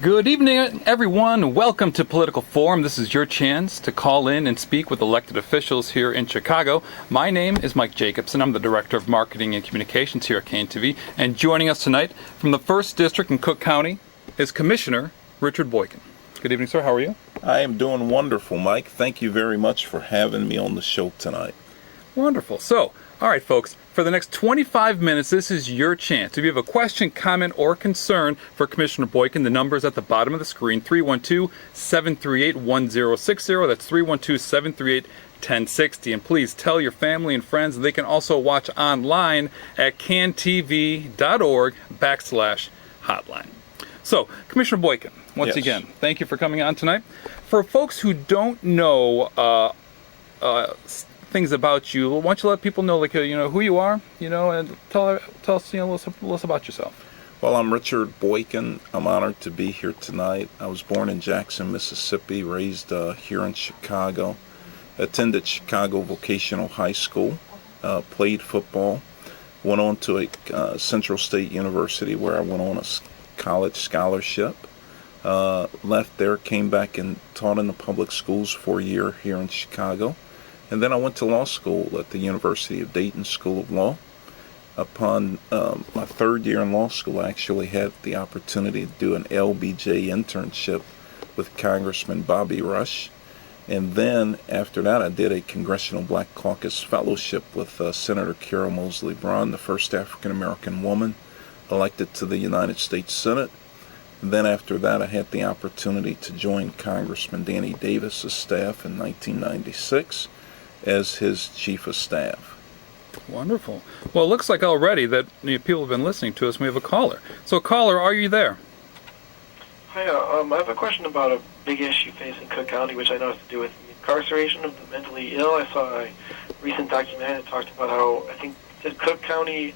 Good evening, everyone. Welcome to Political Forum. This is your chance to call in and speak with elected officials here in Chicago. My name is Mike Jacobson. I'm the Director of Marketing and Communications here at KNTV. And joining us tonight from the 1st District in Cook County is Commissioner Richard Boykin. Good evening, sir. How are you? I am doing wonderful, Mike. Thank you very much for having me on the show tonight. Wonderful. So, all right, folks, for the next 25 minutes, this is your chance. If you have a question, comment, or concern for Commissioner Boykin, the number is at the bottom of the screen, 312-738-1060. That's 312-738-1060. And please tell your family and friends that they can also watch online at cantv.org/hotline. So, Commissioner Boykin, once again, thank you for coming on tonight. For folks who don't know things about you, why don't you let people know, like, who you are, and tell us, a little about yourself. Well, I'm Richard Boykin. I'm honored to be here tonight. I was born in Jackson, Mississippi, raised here in Chicago, attended Chicago Vocational High School, played football, went on to a Central State University where I went on a college scholarship, left there, came back and taught in the public schools for a year here in Chicago. And then I went to law school at the University of Dayton School of Law. Upon my third year in law school, I actually had the opportunity to do an LBJ internship with Congressman Bobby Rush. And then after that, I did a Congressional Black Caucus Fellowship with Senator Carol Moseley Braun, the first African-American woman elected to the United States Senate. And then after that, I had the opportunity to join Congressman Danny Davis's staff in 1996. As his chief of staff. Wonderful. Well, it looks like already that people have been listening to us, and we have a caller. So, caller, are you there? Hi, I have a question about a big issue facing Cook County, which I know has to do with the incarceration of the mentally ill. I saw a recent documentary that talked about how, I think, Cook County,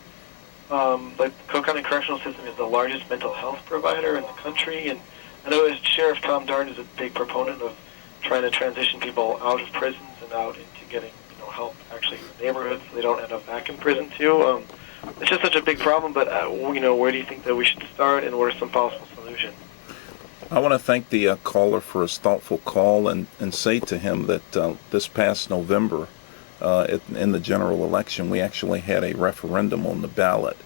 the Cook County Correctional System is the largest mental health provider in the country, and I know as Sheriff Tom Dart is a big proponent of trying to transition people out of prisons and out into getting help actually in the neighborhood so they don't end up back in prison too. It's just such a big problem, but where do you think that we should start, and what are some possible solutions? I want to thank the caller for his thoughtful call and say to him that this past November in the general election, we actually had a referendum on the ballot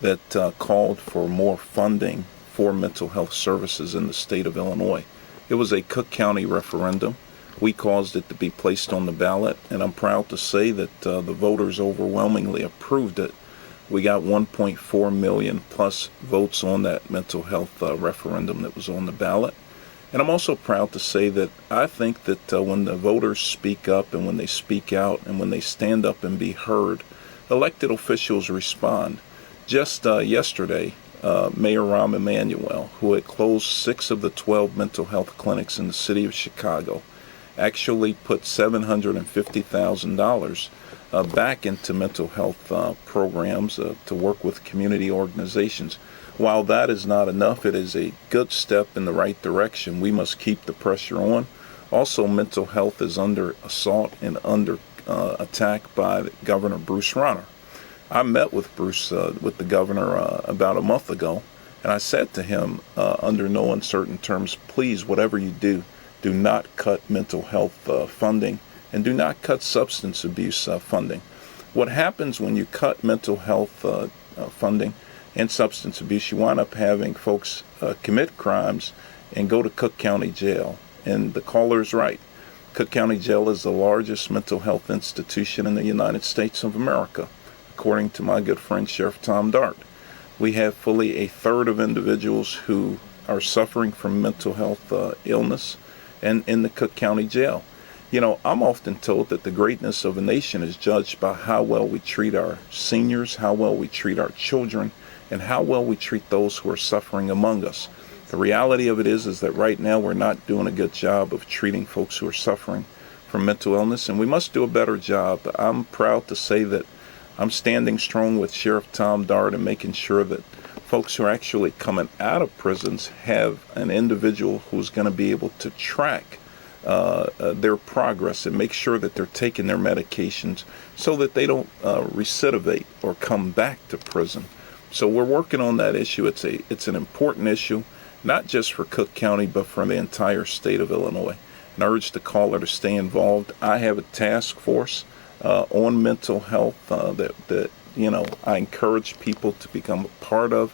that called for more funding for mental health services in the state of Illinois. It was a Cook County referendum. We caused it to be placed on the ballot, and I'm proud to say that the voters overwhelmingly approved it. We got 1.4 million plus votes on that mental health referendum that was on the ballot. And I'm also proud to say that I think that when the voters speak up and when they speak out and when they stand up and be heard, elected officials respond. Just yesterday, Mayor Rahm Emanuel, who had closed 6 of the 12 mental health clinics in the city of Chicago, actually put $750,000 back into mental health programs to work with community organizations. While that is not enough, it is a good step in the right direction. We must keep the pressure on. Also, mental health is under assault and under attack by Governor Bruce Rauner. I met with with the governor about a month ago, and I said to him, under no uncertain terms, please, whatever you do not cut mental health funding, and do not cut substance abuse funding. What happens when you cut mental health funding and substance abuse, you wind up having folks commit crimes and go to Cook County Jail. And the caller is right. Cook County Jail is the largest mental health institution in the United States of America, according to my good friend Sheriff Tom Dart. We have fully a third of individuals who are suffering from mental health illness and in the Cook County Jail. I'm often told that the greatness of a nation is judged by how well we treat our seniors, how well we treat our children, and how well we treat those who are suffering among us. The reality of it is that right now we're not doing a good job of treating folks who are suffering from mental illness, and we must do a better job. I'm proud to say that I'm standing strong with Sheriff Tom Dart and making sure that folks who are actually coming out of prisons have an individual who's going to be able to track their progress and make sure that they're taking their medications so that they don't recidivate or come back to prison. So we're working on that issue. It's an important issue, not just for Cook County, but for the entire state of Illinois. And I urge the caller to stay involved. I have a task force on mental health that I encourage people to become a part of.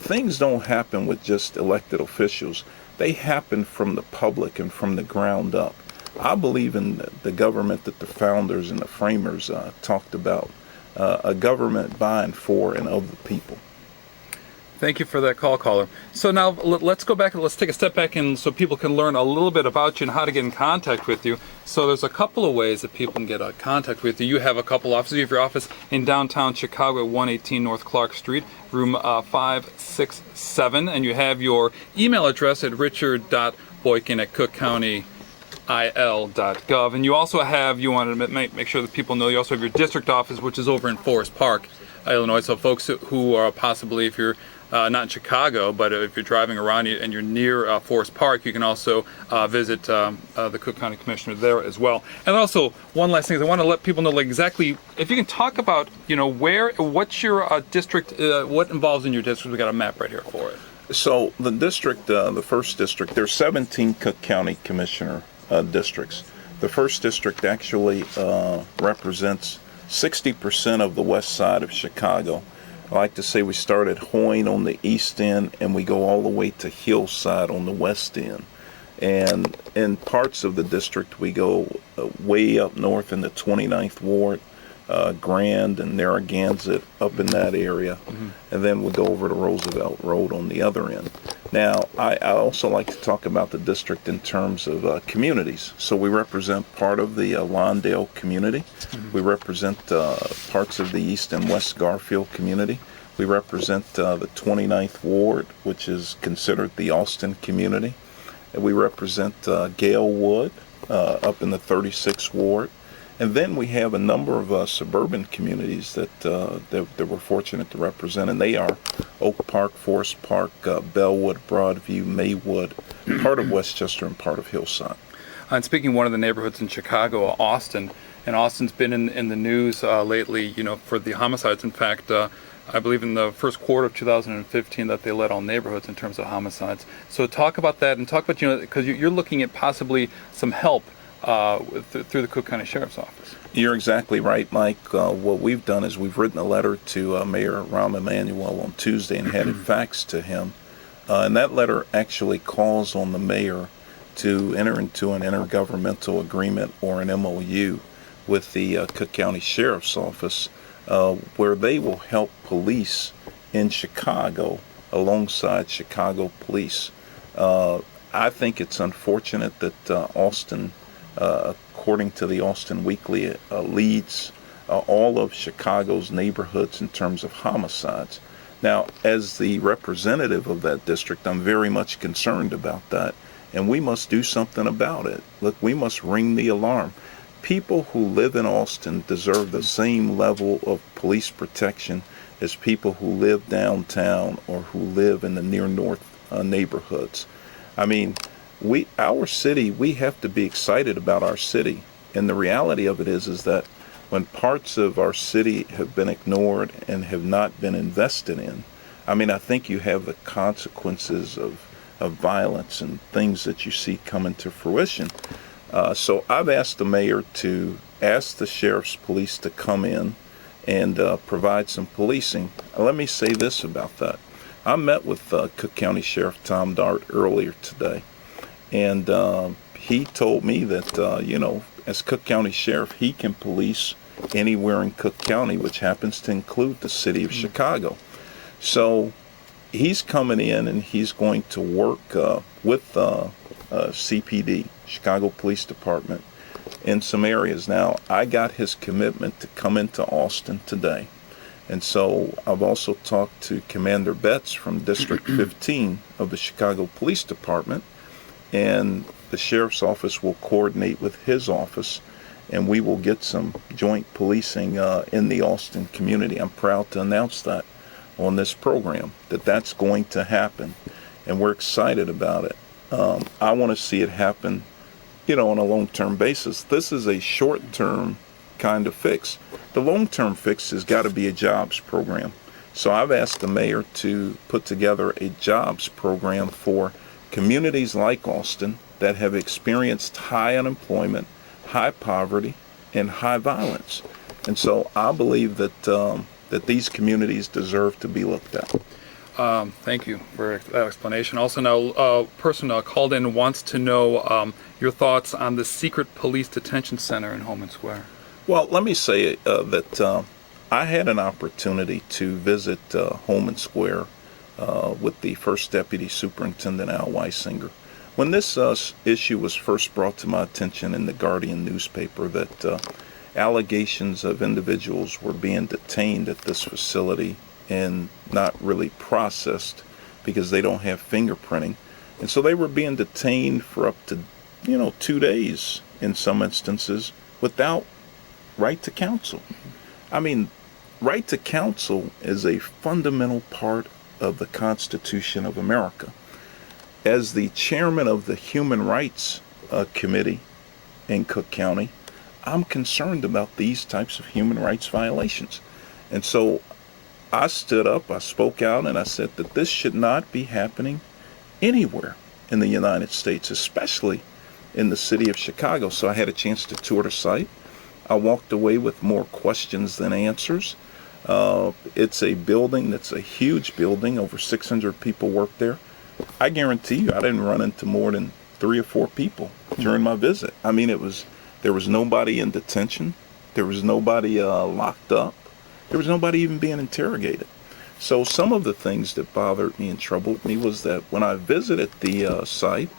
Things don't happen with just elected officials. They happen from the public and from the ground up. I believe in the government that the founders and the framers talked about, a government by and for and of the people. Thank you for that call, caller. So now let's go back and let's take a step back and so people can learn a little bit about you and how to get in contact with you. So there's a couple of ways that people can get in contact with you. You have a couple offices. You have your office in downtown Chicago at 118 North Clark Street, room 567, and you have your email address at richard.boykin@cookcountyil.gov. And you also have, you want to make sure that people know, you also have your district office, which is over in Forest Park, Illinois. So folks who are possibly, if you're not in Chicago, but if you're driving around and you're near Forest Park, you can also visit the Cook County Commissioner there as well. And also, one last thing is I want to let people know, like, exactly, if you can talk about, what's your district, what involves in your district. We got a map right here for it. So the district, the first district, there's 17 Cook County Commissioner districts. The first district actually represents 60% of the west side of Chicago. I like to say we start at Homan on the east end and we go all the way to Hillside on the west end. And in parts of the district we go way up north in the 29th Ward, Grand and Narragansett up in that area. Mm-hmm. And then we go over to Roosevelt Road on the other end. Now, I also like to talk about the district in terms of communities. So we represent part of the Lawndale community. Mm-hmm. We represent parts of the East and West Garfield community. We represent the 29th Ward, which is considered the Austin community. And we represent Galewood up in the 36th Ward. And then we have a number of suburban communities that we're fortunate to represent, and they are Oak Park, Forest Park, Bellwood, Broadview, Maywood, part of Westchester, and part of Hillside. And speaking of one of the neighborhoods in Chicago, Austin, and Austin's been in the news lately, for the homicides. In fact, I believe in the first quarter of 2015 that they led all neighborhoods in terms of homicides. So talk about that and talk about, because you're looking at possibly some help through the Cook County Sheriff's Office. You're exactly right, Mike. What we've done is we've written a letter to Mayor Rahm Emanuel on Tuesday and had it faxed to him. And that letter actually calls on the mayor to enter into an intergovernmental agreement or an MOU with the Cook County Sheriff's Office where they will help police in Chicago alongside Chicago police. I think it's unfortunate that Austin, according to the Austin Weekly, leads all of Chicago's neighborhoods in terms of homicides. Now, as the representative of that district, I'm very much concerned about that, and we must do something about it. Look, we must ring the alarm. People who live in Austin deserve the same level of police protection as people who live downtown or who live in the near north neighborhoods. I mean, our city, we have to be excited about our city. And the reality of it is that when parts of our city have been ignored and have not been invested in, I mean, I think you have the consequences of violence and things that you see coming to fruition. So I've asked the mayor to ask the sheriff's police to come in and provide some policing. Let me say this about that. I met with Cook County Sheriff Tom Dart earlier today, and he told me that, as Cook County Sheriff, he can police anywhere in Cook County, which happens to include the city of Chicago. So he's coming in and he's going to work with CPD, Chicago Police Department, in some areas. Now, I got his commitment to come into Austin today. And so I've also talked to Commander Betts from District 15 of the Chicago Police Department, and the Sheriff's Office will coordinate with his office, and we will get some joint policing in the Austin community. I'm proud to announce that on this program, that's going to happen, and we're excited about it. I want to see it happen, on a long-term basis. This is a short-term kind of fix. The long-term fix has got to be a jobs program. So I've asked the mayor to put together a jobs program for communities like Austin that have experienced high unemployment, high poverty, and high violence. And so I believe that that these communities deserve to be looked at. Thank you for that explanation. Also, now a person called in wants to know your thoughts on the secret police detention center in Homan Square. Well, let me say that I had an opportunity to visit Homan Square with the first Deputy Superintendent Al Weisinger. When this issue was first brought to my attention in the Guardian newspaper that allegations of individuals were being detained at this facility and not really processed because they don't have fingerprinting. And so they were being detained for up to, 2 days in some instances without right to counsel. I mean, right to counsel is a fundamental part of the Constitution of America. As the chairman of the Human Rights Committee in Cook County, I'm concerned about these types of human rights violations. And so I stood up, I spoke out, and I said that this should not be happening anywhere in the United States, especially in the city of Chicago. So I had a chance to tour the site. I walked away with more questions than answers. It's a building that's a huge building. Over 600 people work there. I guarantee you I didn't run into more than 3 or 4 people during my visit. I mean, there was nobody in detention. There was nobody locked up. There was nobody even being interrogated. So some of the things that bothered me and troubled me was that when I visited the site,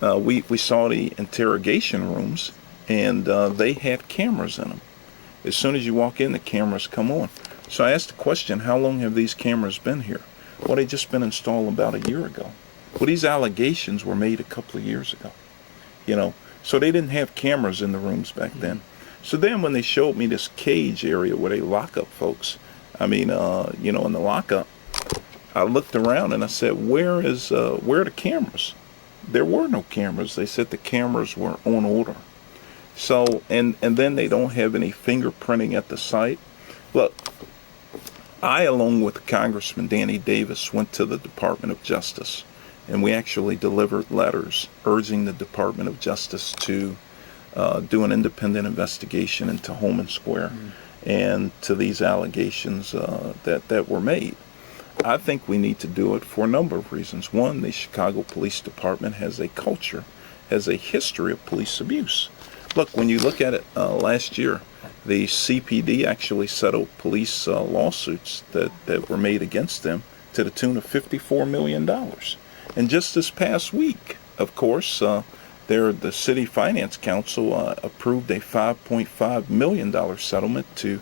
we saw the interrogation rooms, and they had cameras in them. As soon as you walk in, the cameras come on. So I asked the question, how long have these cameras been here? Well, they just been installed about a year ago. Well, these allegations were made a couple of years ago, So they didn't have cameras in the rooms back then. So then when they showed me this cage area where they lock up folks, in the lockup, I looked around and I said, where are the cameras? There were no cameras. They said the cameras were on order. So, and then they don't have any fingerprinting at the site. Look, I, along with Congressman Danny Davis, went to the Department of Justice, and we actually delivered letters urging the Department of Justice to do an independent investigation into Homan Square and to these allegations that were made. I think we need to do it for a number of reasons. One, the Chicago Police Department has a culture, has a history of police abuse. Look, when you look at it last year, the CPD actually settled police lawsuits that were made against them to the tune of $54 million. And just this past week, of course, the City Finance Council approved a $5.5 million settlement to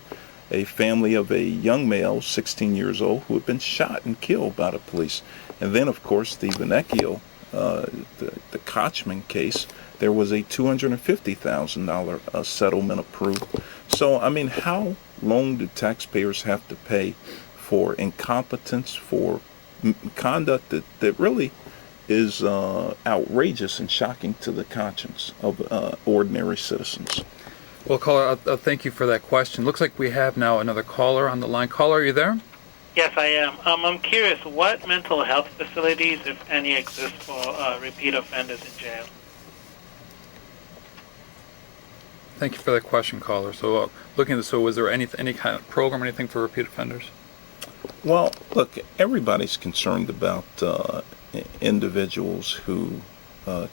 a family of a young male, 16 years old, who had been shot and killed by the police. And then, of course, the Venecchio, the Kochman case, there was a $250,000 settlement approved. So, how long do taxpayers have to pay for incompetence, for conduct that really is outrageous and shocking to the conscience of ordinary citizens? Well, caller, thank you for that question. Looks like we have now another caller on the line. Caller, are you there? Yes, I am. I'm curious, what mental health facilities, if any, exist for repeat offenders in jail? Thank you for that question, caller. So, looking at this, so was there any kind of program, anything for repeat offenders? Well, look, everybody's concerned about individuals who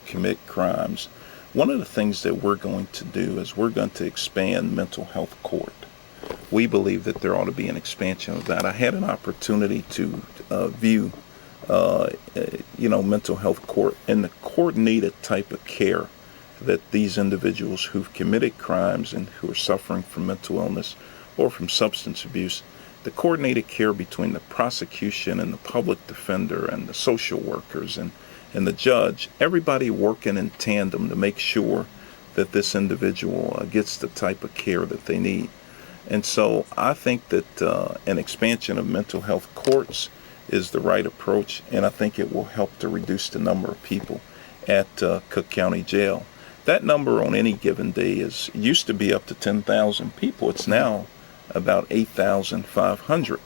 commit crimes. One of the things that we're going to do is we're going to expand mental health court. We believe that there ought to be an expansion of that. I had an opportunity to view, mental health court and the coordinated type of care that these individuals who've committed crimes and who are suffering from mental illness or from substance abuse, the coordinated care between the prosecution and the public defender and the social workers and the judge, everybody working in tandem to make sure that this individual gets the type of care that they need. And so I think that an expansion of mental health courts is the right approach, and I think it will help to reduce the number of people at Cook County Jail. That number on any given day used to be up to 10,000 people. It's now about 8,500.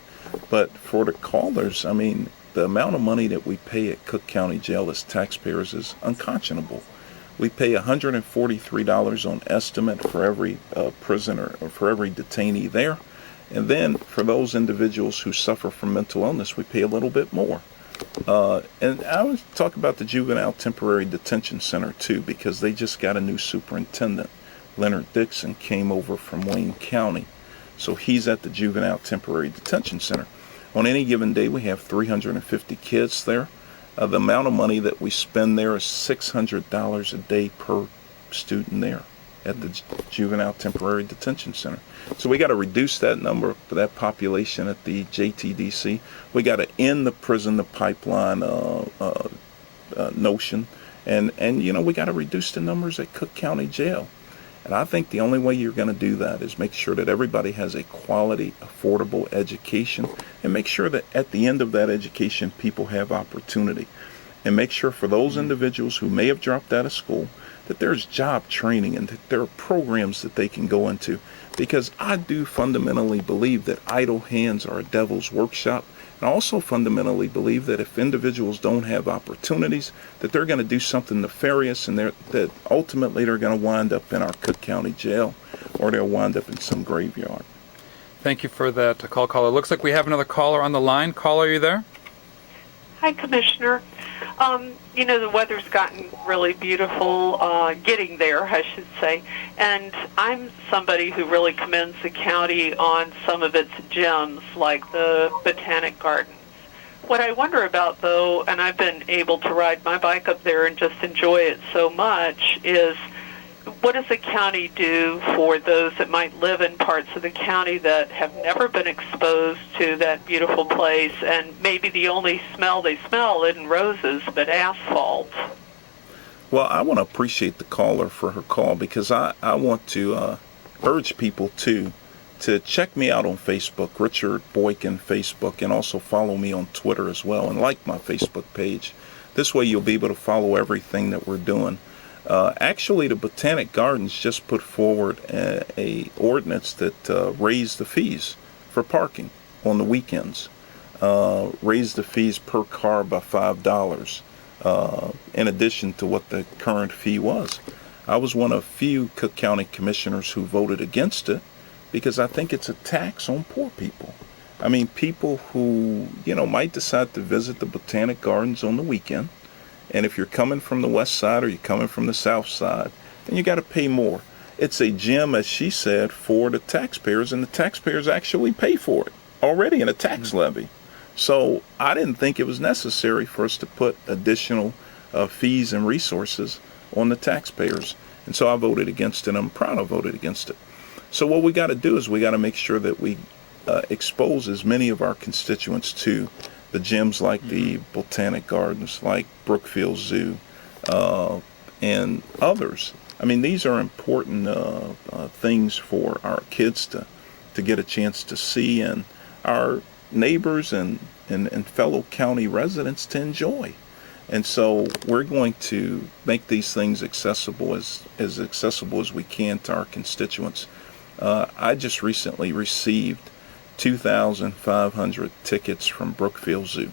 But for the callers, I mean, the amount of money that we pay at Cook County Jail as taxpayers is unconscionable. We pay $143 on estimate for every prisoner or for every detainee there. And then for those individuals who suffer from mental illness, we pay a little bit more. And I was talking about the Juvenile Temporary Detention Center too, because they just got a new superintendent. Leonard Dixon came over from Wayne County. So he's at the Juvenile Temporary Detention Center. On any given day, we have 350 kids there. The amount of money that we spend there is $600 a day per student there at the Juvenile Temporary Detention Center. So we got to reduce that number, that population at the JTDC. We got to end the prison to pipeline notion, and we got to reduce the numbers at Cook County Jail. And I think the only way you're going to do that is make sure that everybody has a quality, affordable education, and make sure that at the end of that education, people have opportunity. And make sure for those individuals who may have dropped out of school, that there's job training and that there are programs that they can go into. Because I do fundamentally believe that idle hands are a devil's workshop. And I also fundamentally believe that if individuals don't have opportunities, that they're going to do something nefarious, and that ultimately they're going to wind up in our Cook County Jail, or they'll wind up in some graveyard. Thank you for that call, caller. Looks like we have another caller on the line. Caller, are you there? Hi, Commissioner. The weather's gotten really beautiful, getting there, I should say, and I'm somebody who really commends the county on some of its gems, like the Botanic Gardens. What I wonder about, though, and I've been able to ride my bike up there and just enjoy it so much, is what does the county do for those that might live in parts of the county that have never been exposed to that beautiful place, and maybe the only smell they smell isn't roses but asphalt? Well, I want to appreciate the caller for her call, because I want to urge people to check me out on Facebook, Richard Boykin Facebook, and also follow me on Twitter as well, and like my Facebook page. This way you'll be able to follow everything that we're doing. Actually, the Botanic Gardens just put forward a ordinance that raised the fees for parking on the weekends. Raised the fees per car by $5, in addition to what the current fee was. I was one of few Cook County commissioners who voted against it, because I think it's a tax on poor people. I mean, people who, might decide to visit the Botanic Gardens on the weekend. And if you're coming from the west side or you're coming from the south side, then you got to pay more. It's a gem, as she said, for the taxpayers, and the taxpayers actually pay for it already in a tax levy. So I didn't think it was necessary for us to put additional fees and resources on the taxpayers. And so I voted against it. I'm proud I voted against it. So what we got to do is we got to make sure that we expose as many of our constituents to the gems like the Botanic Gardens, like Brookfield Zoo, and others. I mean, these are important things for our kids to get a chance to see, and our neighbors and fellow county residents to enjoy. And so we're going to make these things accessible as accessible as we can to our constituents. I just recently received 2,500 tickets from Brookfield Zoo.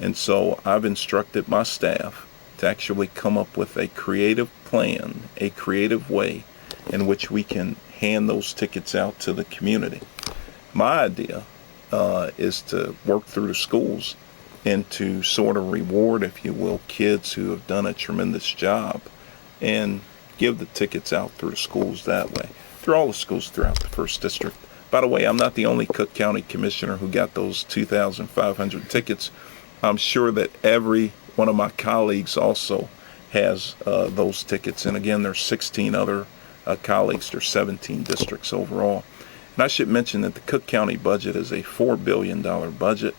And so I've instructed my staff to actually come up with a creative plan, a creative way in which we can hand those tickets out to the community. My idea is to work through the schools and to sort of reward, if you will, kids who have done a tremendous job, and give the tickets out through the schools that way, through all the schools throughout the 1st District. By the way, I'm not the only Cook County Commissioner who got those 2,500 tickets. I'm sure that every one of my colleagues also has those tickets. And again, there's 16 other colleagues. There's 17 districts overall. And I should mention that the Cook County budget is a $4 billion budget.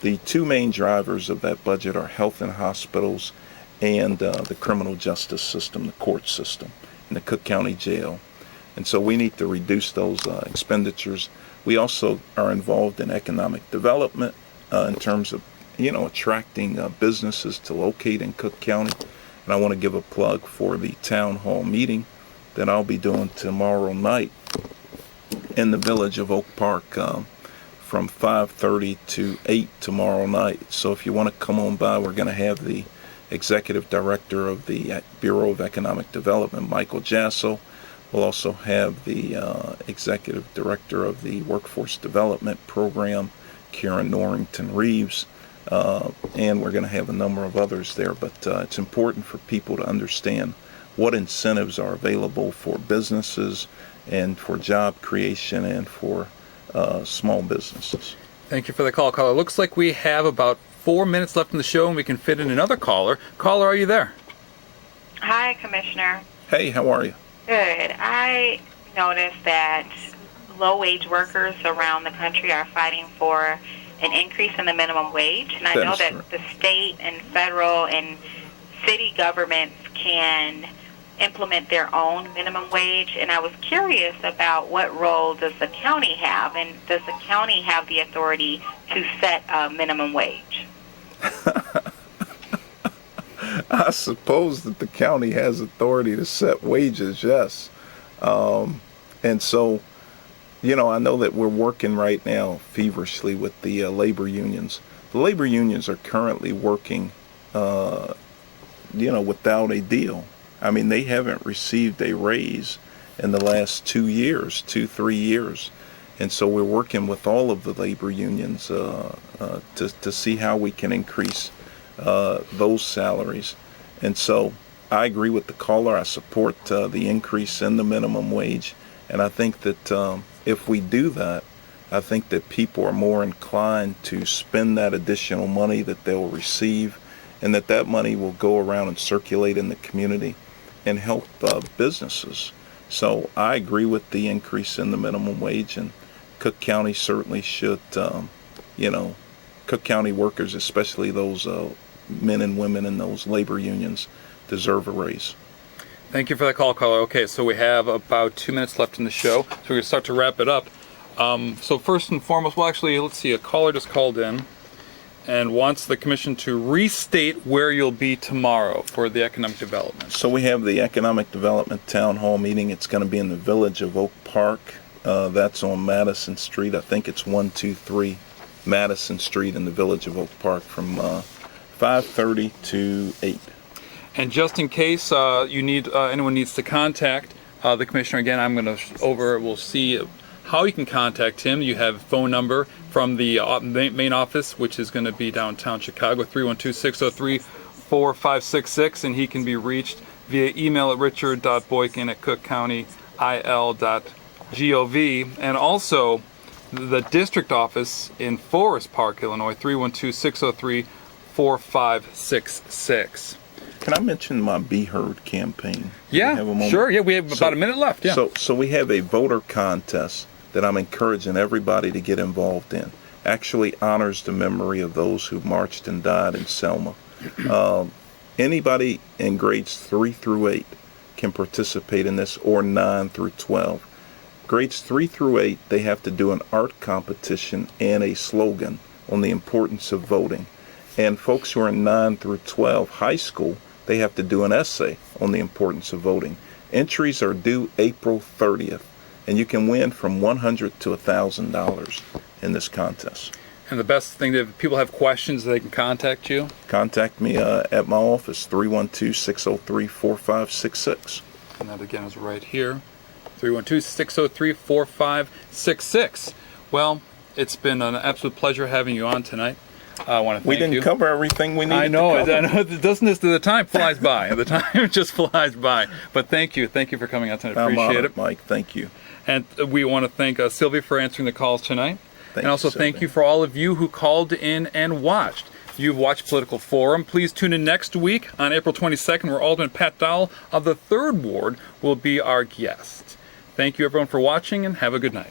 The two main drivers of that budget are health and hospitals and the criminal justice system, the court system, and the Cook County Jail. And so we need to reduce those expenditures. We also are involved in economic development in terms of, attracting businesses to locate in Cook County. And I want to give a plug for the town hall meeting that I'll be doing tomorrow night in the village of Oak Park from 5:30 to 8 tomorrow night. So if you want to come on by, we're going to have the Executive Director of the Bureau of Economic Development, Michael Jasso. We'll also have the Executive Director of the Workforce Development Program, Karen Norrington-Reeves, and we're going to have a number of others there. But it's important for people to understand what incentives are available for businesses and for job creation and for small businesses. Thank you for the call, caller. Looks like we have about 4 minutes left in the show, and we can fit in another caller. Caller, are you there? Hi, Commissioner. Hey, how are you? Good. I noticed that low-wage workers around the country are fighting for an increase in the minimum wage, and I know that the state and federal and city governments can implement their own minimum wage, and I was curious about what role does the county have, and does the county have the authority to set a minimum wage? I suppose that the county has authority to set wages, yes. And so, you know, I know that we're working right now feverishly with the labor unions. The labor unions are currently working, without a deal. I mean, they haven't received a raise in the last 3 years. And so we're working with all of the labor unions to see how we can increase those salaries. And so I agree with the caller. I support the increase in the minimum wage. And I think that if we do that, I think that people are more inclined to spend that additional money that they'll receive, and that money will go around and circulate in the community and help businesses. So I agree with the increase in the minimum wage, and Cook County certainly should, Cook County workers, especially those men and women in those labor unions, deserve a raise. Thank you for that call, caller. Okay, so we have about 2 minutes left in the show, so we're going to start to wrap it up. So first and foremost, well, actually, let's see, a caller just called in and wants the commission to restate where you'll be tomorrow for the economic development. So we have the economic development town hall meeting. It's going to be in the Village of Oak Park. That's on Madison Street. I think it's 123 Madison Street in the Village of Oak Park from 5:30 to 8. And just in case anyone needs to contact the commissioner, again, we'll see how you can contact him. You have a phone number from the main office, which is going to be downtown Chicago, 312-603-4566, and he can be reached via email at richard.boykin@cookcountyil.gov, and also the district office in Forest Park, Illinois, 312-603-4566. Can I mention my Be Heard campaign? Yeah, sure. Yeah, we have about a minute left. Yeah. So we have a voter contest that I'm encouraging everybody to get involved in. Actually honors the memory of those who marched and died in Selma. Anybody in grades 3 through 8 can participate in this, or 9 through 12. Grades 3 through 8, they have to do an art competition and a slogan on the importance of voting. And folks who are in 9 through 12 high school, they have to do an essay on the importance of voting. Entries are due April 30th, and you can win from $100 to $1,000 in this contest. And the best thing, if people have questions, they can contact you? Contact me at my office, 312-603-4566. And that again is right here, 312-603-4566. Well, it's been an absolute pleasure having you on tonight. I want to thank you. We didn't cover everything we needed I know. to cover. Doesn't this? The time flies by. The time just flies by. But thank you for coming out tonight. Appreciate I'm honored, it, Mike. Thank you. And we want to thank Sylvia for answering the calls tonight, and also thank you Sylvia. for all of you who called in and watched. You've watched Political Forum. Please tune in next week on April 22nd, where Alderman Pat Dowell of the 3rd Ward will be our guest. Thank you, everyone, for watching, and have a good night.